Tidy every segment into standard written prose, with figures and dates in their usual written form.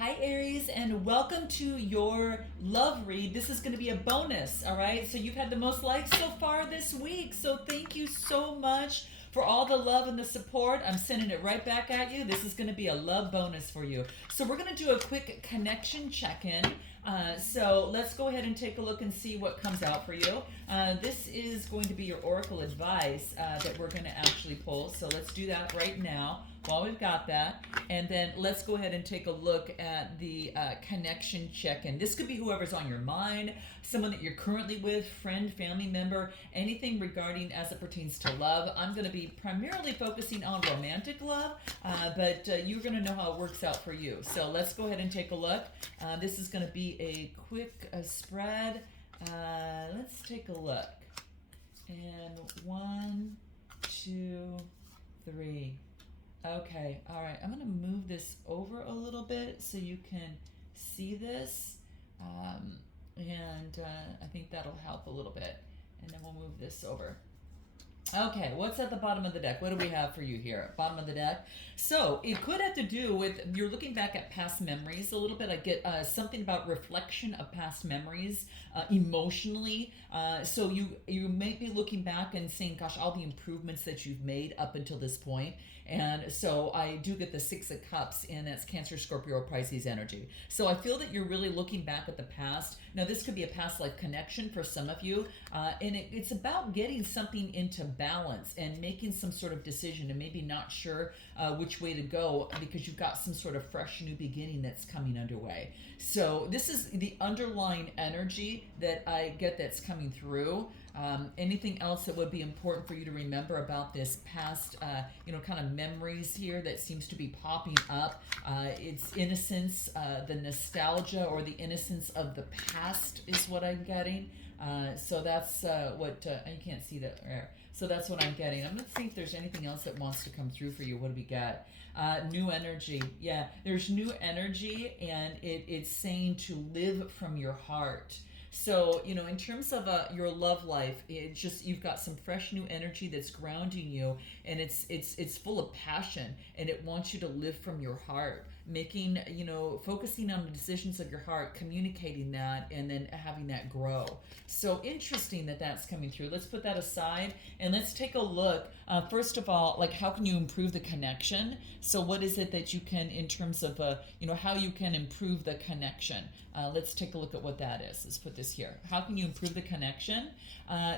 Hi, Aries, and welcome to your love read. This is going to be a bonus, all right? So, you've had the most likes so far this week. So, thank you so much for all the love and the support. I'm sending it right back at you. This is going to be a love bonus for you. So, we're going to do a quick connection check in. So, let's go ahead and take a look and see what comes out for you. This is going to be your oracle advice that we're going to actually pull. So, let's do that right now while we've got that. And then let's go ahead and take a look at the connection check-in. This could be whoever's on your mind, someone that you're currently with, friend, family member, anything regarding as it pertains to love. I'm going to be primarily focusing on romantic love, but you're going to know how it works out for you. So let's go ahead and take a look. This is going to be a quick spread. Let's take a look. And 1, 2, 3. Okay, all right. I'm going to move this over a little bit so you can see this. And I think that'll help a little bit. And then we'll move this over. Okay, what's at the bottom of the deck? What do we have for you here? Bottom of the deck. So it could have to do with you're looking back at past memories a little bit. I get something about reflection of past memories emotionally. So you may be looking back and saying, "Gosh, all the improvements that you've made up until this point." And so I do get the 6 of Cups, and that's Cancer, Scorpio, Pisces energy. So I feel that you're really looking back at the past. Now, this could be a past life connection for some of you, and it's about getting something into balance and making some sort of decision and maybe not sure which way to go because you've got some sort of fresh new beginning that's coming underway. So this is the underlying energy that I get that's coming through. Anything else that would be important for you to remember about this past, kind of memories here that seems to be popping up? It's innocence, the nostalgia or the innocence of the past is what I'm getting. So that's what, you can't see that there. So that's what I'm getting. I'm going to see if there's anything else that wants to come through for you. What do we got? New energy. Yeah, there's new energy, and it's saying to live from your heart. So, in terms of your love life, it's just you've got some fresh new energy that's grounding you, and it's full of passion, and it wants you to live from your heart, making, focusing on the decisions of your heart, communicating that, and then having that grow. So interesting that that's coming through. Let's put that aside, and let's take a look. First of all, like, how can you improve the connection? So what is it that you can, in terms of, how you can improve the connection? Let's take a look at what that is. Let's put this here. How can you improve the connection?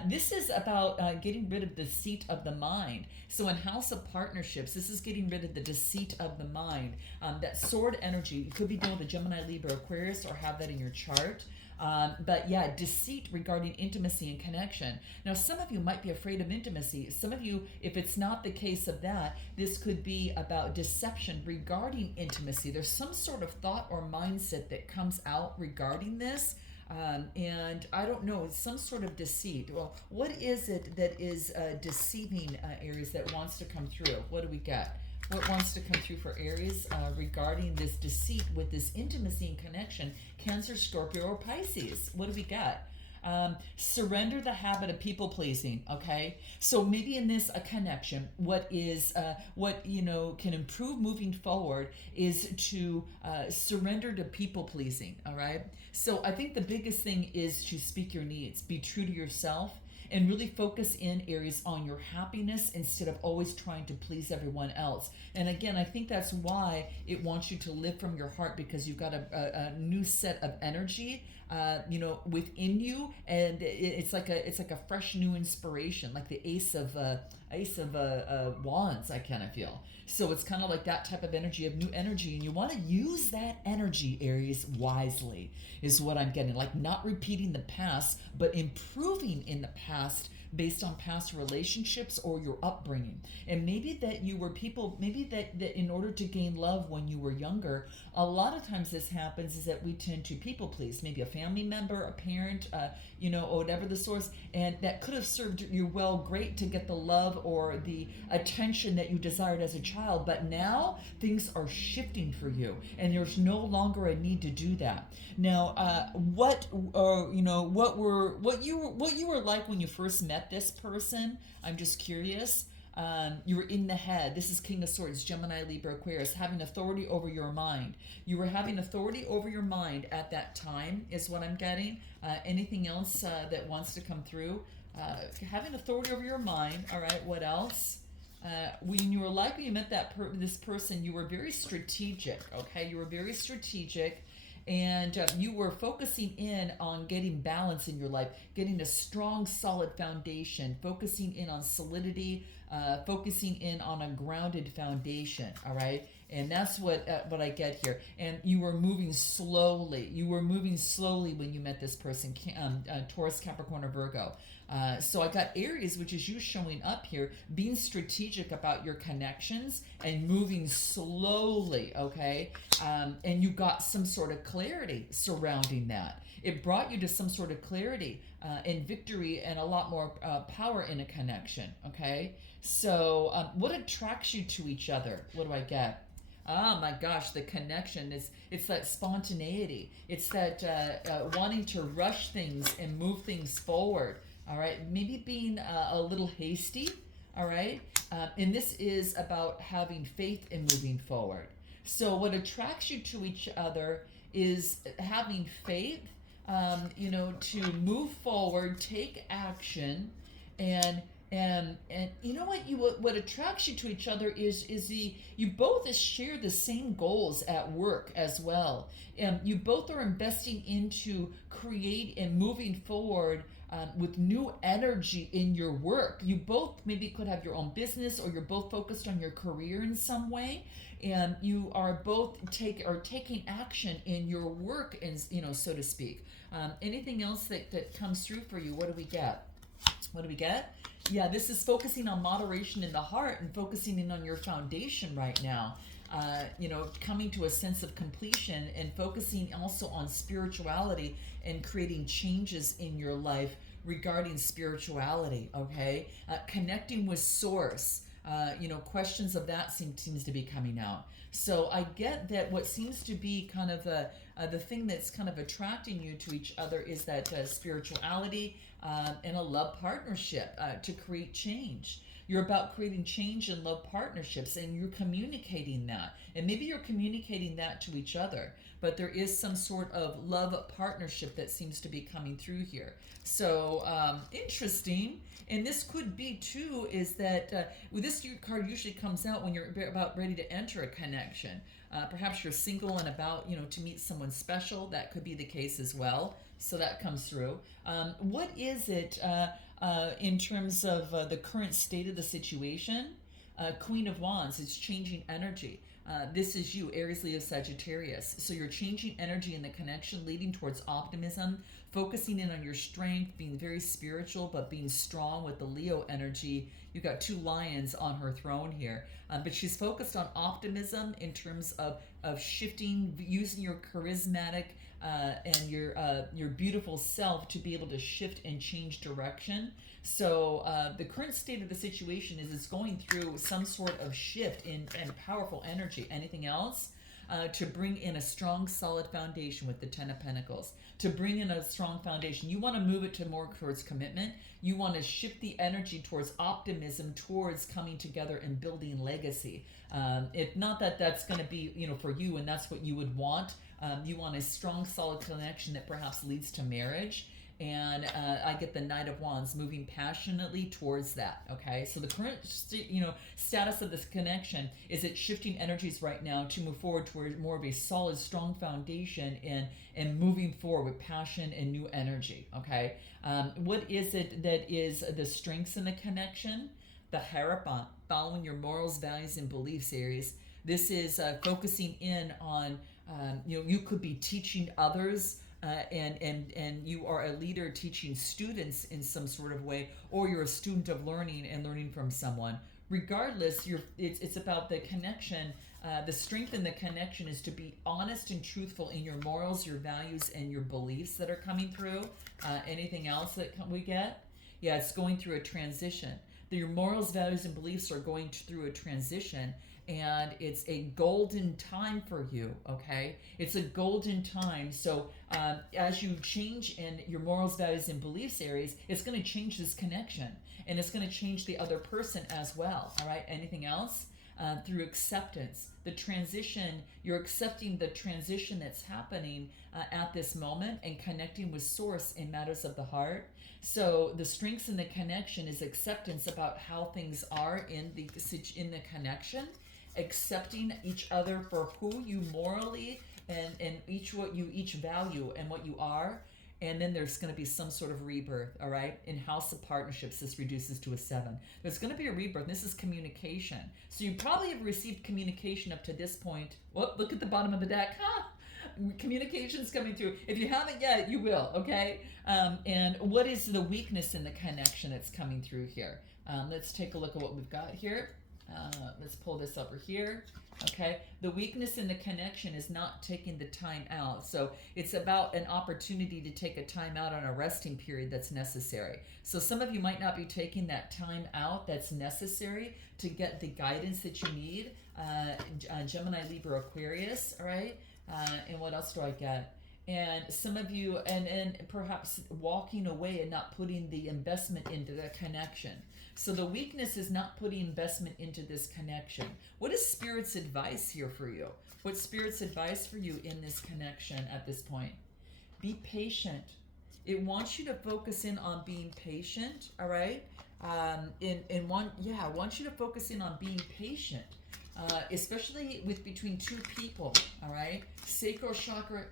This is about getting rid of the deceit of the mind. So in House of Partnerships, this is getting rid of the deceit of the mind. That sword energy, you could be dealing with a Gemini, Libra, Aquarius, or have that in your chart. But yeah, deceit regarding intimacy and connection. Now, some of you might be afraid of intimacy. Some of you, if it's not the case of that, this could be about deception regarding intimacy. There's some sort of thought or mindset that comes out regarding this. And I don't know, some sort of deceit. Well, what is it that is deceiving Aries that wants to come through? What do we got? What wants to come through for Aries regarding this deceit with this intimacy and connection? Cancer, Scorpio, or Pisces. What do we got? Surrender the habit of people pleasing. Okay, so maybe in this a connection, what can improve moving forward is to surrender to people pleasing. All right, so I think the biggest thing is to speak your needs, be true to yourself, and really focus in Aries on your happiness instead of always trying to please everyone else. And again, I think that's why it wants you to live from your heart, because you've got a new set of energy within you, and it's like a fresh new inspiration, like the ace of wands, I kind of feel. So it's kind of like that type of energy, of new energy, and you want to use that energy, Aries, wisely is what I'm getting. Like, not repeating the past, but improving in the past based on past relationships or your upbringing. And maybe that you were maybe that in order to gain love when you were younger, a lot of times this happens is that we tend to people please, maybe a family member, a parent, or whatever the source, and that could have served you well, great to get the love or the attention that you desired as a child. But now things are shifting for you, and there's no longer a need to do that. Now, what you were like when you first met this person? I'm just curious. You were in the head. This is King of Swords, Gemini, Libra, Aquarius, having authority over your mind. You were having authority over your mind at that time is what I'm getting. Anything else that wants to come through? Having authority over your mind. All right, what else? When you were when you met this person, you were very strategic, okay? You were very strategic, and you were focusing in on getting balance in your life, getting a strong, solid foundation, focusing in on solidity, focusing in on a grounded foundation, all right? And that's what I get here. And you were moving slowly. You were moving slowly when you met this person, Taurus, Capricorn, or Virgo. So I got Aries, which is you showing up here, being strategic about your connections and moving slowly, okay? And you got some sort of clarity surrounding that. It brought you to some sort of clarity and victory and a lot more power in a connection, okay? So what attracts you to each other? What do I get? Oh my gosh, the connection it's that spontaneity. It's that wanting to rush things and move things forward. All right, maybe being a little hasty. All right, and this is about having faith in moving forward. So what attracts you to each other is having faith. To move forward, take action, and you know what attracts you to each other is you both share the same goals at work as well. You both are investing into create and moving forward with new energy in your work. You both maybe could have your own business, or you're both focused on your career in some way, and you are both taking action in your work, and so to speak. Anything else that comes through for you? What do we get? What do we get? Yeah, this is focusing on moderation in the heart and focusing in on your foundation right now. Coming to a sense of completion and focusing also on spirituality and creating changes in your life regarding spirituality, okay? Connecting with source. Questions of that seems to be coming out. So I get that what seems to be kind of the thing that's kind of attracting you to each other is that spirituality and a love partnership to create change. You're about creating change in love partnerships, and you're communicating that. And maybe you're communicating that to each other, but there is some sort of love partnership that seems to be coming through here. So interesting. And this could be too, is that this card usually comes out when you're about ready to enter a connection. Perhaps you're single and about, to meet someone special. That could be the case as well. So that comes through. What is it in terms of the current state of the situation? Queen of Wands, it's changing energy. This is you, Aries, Leo, Sagittarius. So you're changing energy in the connection, leading towards optimism, focusing in on your strength, being very spiritual, but being strong with the Leo energy. You've got two lions on her throne here. But she's focused on optimism in terms of shifting, using your charismatic and your beautiful self to be able to shift and change direction. So the current state of the situation is it's going through some sort of shift in powerful energy. Anything else? To bring in a strong, solid foundation with the Ten of Pentacles. To bring in a strong foundation. You want to move it to more towards commitment. You want to shift the energy towards optimism, towards coming together and building legacy. If not that's going to be, for you, and that's what you would want. You want a strong, solid connection that perhaps leads to marriage. And I get the Knight of Wands, moving passionately towards that, okay? So the current, status of this connection is it shifting energies right now to move forward toward more of a solid, strong foundation and moving forward with passion and new energy, okay? What is it that is the strengths in the connection? The Hierophant, following your morals, values, and beliefs, Aries. This is focusing in on, you could be teaching others, and you are a leader teaching students in some sort of way, or you're a student of learning and learning from someone. Regardless, it's about the connection. The strength in the connection is to be honest and truthful in your morals, your values, and your beliefs that are coming through. Anything else that we get? Yeah, it's going through a transition. Your morals, values, and beliefs are going through a transition, and it's a golden time for you, okay? It's a golden time. So as you change in your morals, values, and beliefs, Aries, it's going to change this connection, and it's going to change the other person as well, all right? Anything else? Through acceptance, the transition, you're accepting the transition that's happening at this moment and connecting with source in matters of the heart. So the strengths in the connection is acceptance about how things are in the connection, accepting each other for who you morally and each what you each value and what you are. And then there's going to be some sort of rebirth, all right? In House of Partnerships, this reduces to a 7. There's going to be a rebirth. This is communication. So you probably have received communication up to this point. Well, look at the bottom of the deck. Huh? Communication's coming through. If you haven't yet, you will, okay? And what is the weakness in the connection that's coming through here? Let's take a look at what we've got here. Let's pull this over here. Okay, the weakness in the connection is not taking the time out. So it's about an opportunity to take a time out on a resting period that's necessary. So some of you might not be taking that time out that's necessary to get the guidance that you need. Gemini, Libra, Aquarius, all right? And what else do I get? And some of you, and perhaps walking away and not putting the investment into the connection. So the weakness is not putting investment into this connection. What is Spirit's advice here for you? What's Spirit's advice for you in this connection at this point? Be patient. It wants you to focus in on being patient, all right? It wants you to focus in on being patient, especially with between two people, all right? Sacral chakra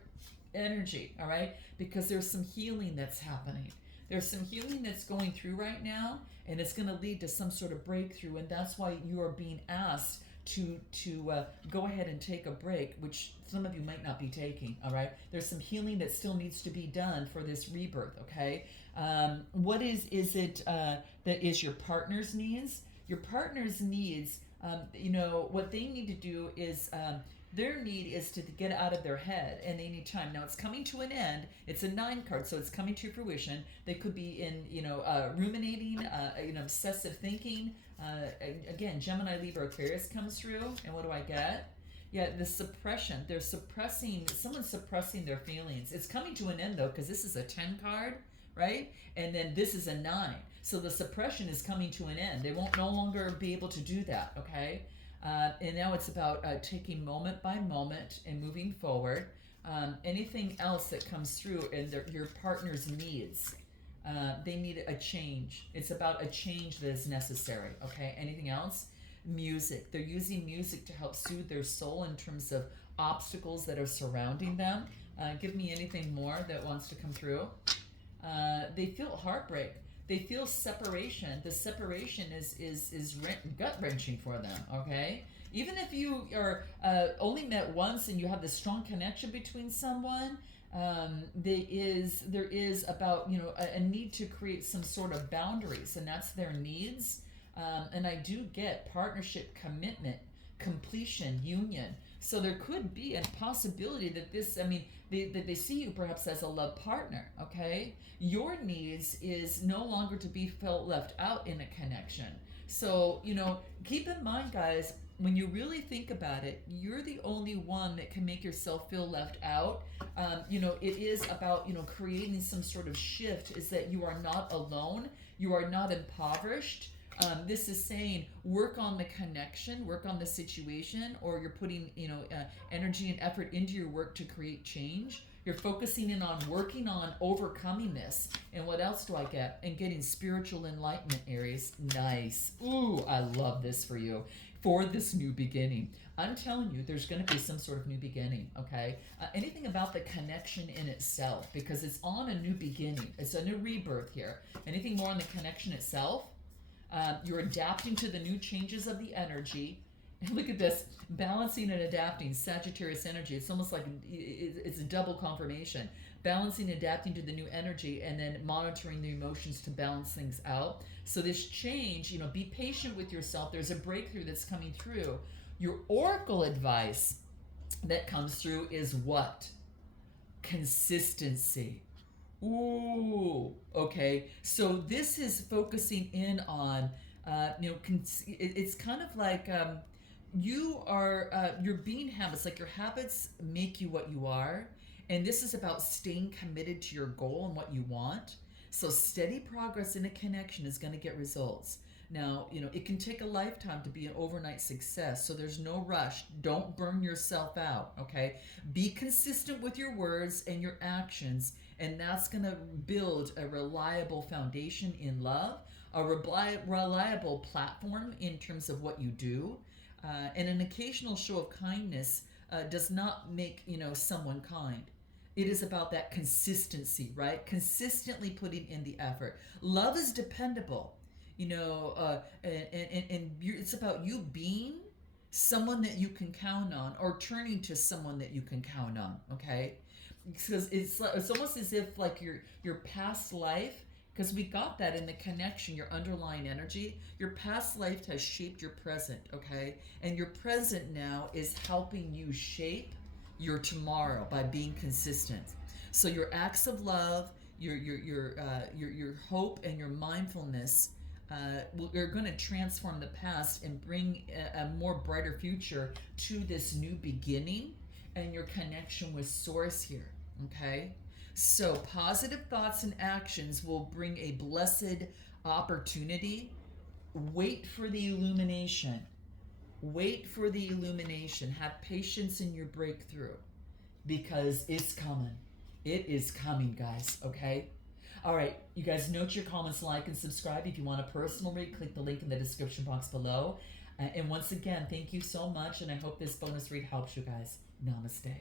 energy, all right? Because there's some healing that's happening. There's some healing that's going through right now, and it's going to lead to some sort of breakthrough, and that's why you are being asked to go ahead and take a break, which some of you might not be taking, all right? There's some healing that still needs to be done for this rebirth, okay? What is it that is your partner's needs? Your partner's needs, what they need to do is... their need is to get out of their head, and they need time. Now it's coming to an end. It's a 9 card, so it's coming to fruition. They could be in, ruminating, obsessive thinking. Again, Gemini, Libra, Aquarius comes through, and what do I get? Yeah, the suppression. Someone's suppressing their feelings. It's coming to an end, though, because this is a 10 card, right? And then this is a 9. So the suppression is coming to an end. They won't no longer be able to do that, okay? And now it's about taking moment by moment and moving forward. Anything else that comes through and your partner's needs, they need a change. It's about a change that is necessary, okay? Anything else? Music. They're using music to help soothe their soul in terms of obstacles that are surrounding them. Give me anything more that wants to come through. They feel heartbreak. They feel separation. The separation is gut-wrenching for them, okay? Even if you are only met once and you have this strong connection between someone, there is about, a need to create some sort of boundaries, and that's their needs. And I do get partnership, commitment, completion, union. So there could be a possibility that they see you perhaps as a love partner, okay? Your needs is no longer to be felt left out in a connection. So, keep in mind, guys, when you really think about it, you're the only one that can make yourself feel left out. It is about, creating some sort of shift, is that you are not alone. You are not impoverished. This is saying work on the connection, work on the situation, or you're putting, energy and effort into your work to create change. You're focusing in on working on overcoming this. And what else do I get? And getting spiritual enlightenment, Aries. Nice. Ooh, I love this for you. For this new beginning. I'm telling you, there's going to be some sort of new beginning, okay? Anything about the connection in itself, because it's on a new beginning. It's a new rebirth here. Anything more on the connection itself? You're adapting to the new changes of the energy. And look at this, balancing and adapting, Sagittarius energy. It's almost like it's a double confirmation. Balancing, adapting to the new energy, and then monitoring the emotions to balance things out. So this change, be patient with yourself. There's a breakthrough that's coming through. Your oracle advice that comes through is what? Consistency. Ooh, okay. So this is focusing in on, it's kind of like you are your being habits, like your habits make you what you are, and this is about staying committed to your goal and what you want. So steady progress in a connection is going to get results. Now, it can take a lifetime to be an overnight success, so there's no rush. Don't burn yourself out, okay? Be consistent with your words and your actions, and that's going to build a reliable foundation in love, a reliable platform in terms of what you do, and an occasional show of kindness does not make someone kind. It is about that consistency, right? Consistently putting in the effort. Love is dependable, and it's about you being someone that you can count on, or turning to someone that you can count on. Okay, because it's almost as if like your past life, because we got that in the connection, your underlying energy. Your past life has shaped your present, okay? And your present now is helping you shape your tomorrow by being consistent. So your acts of love, your hope, and your mindfulness are going to transform the past and bring a more brighter future to this new beginning and your connection with Source here, okay? So positive thoughts and actions will bring a blessed opportunity. Wait for the illumination. Wait for the illumination. Have patience in your breakthrough because it's coming. It is coming, guys, okay? All right, you guys, note your comments, like, and subscribe. If you want a personal read, click the link in the description box below. And once again, thank you so much, and I hope this bonus read helps you guys. Namaste.